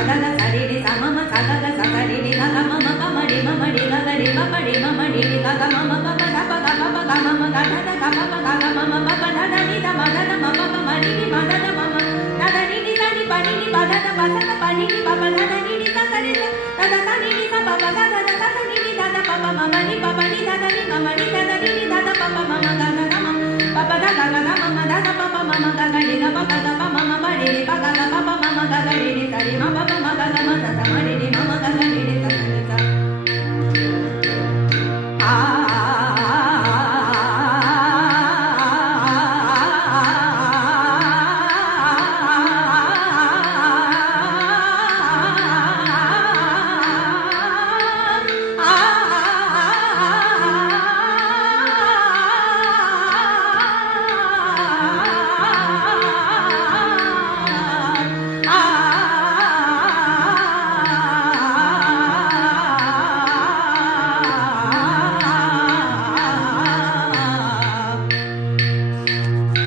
சகக சரிடி சமம சகக சகரிடி கக மம பமடி மமடி ககரி பபடி மமடி கக மம பப தப கப பக மம கத கப பக மம பப தனி தம தன மம பமடி மதன மம தனி நி தனி பனி நி பதன பசன பனி நி பப தனி நி சகரி தத தனி நி சப பக தத தனி நி தத பப மம நி பப நி தனி மம நி தனி நி தத பப மம கக மம பப த கக மம தத பப மம ககரி கப கக மம படி பக கப மம ககரி சரி மம பம கக மத தமடி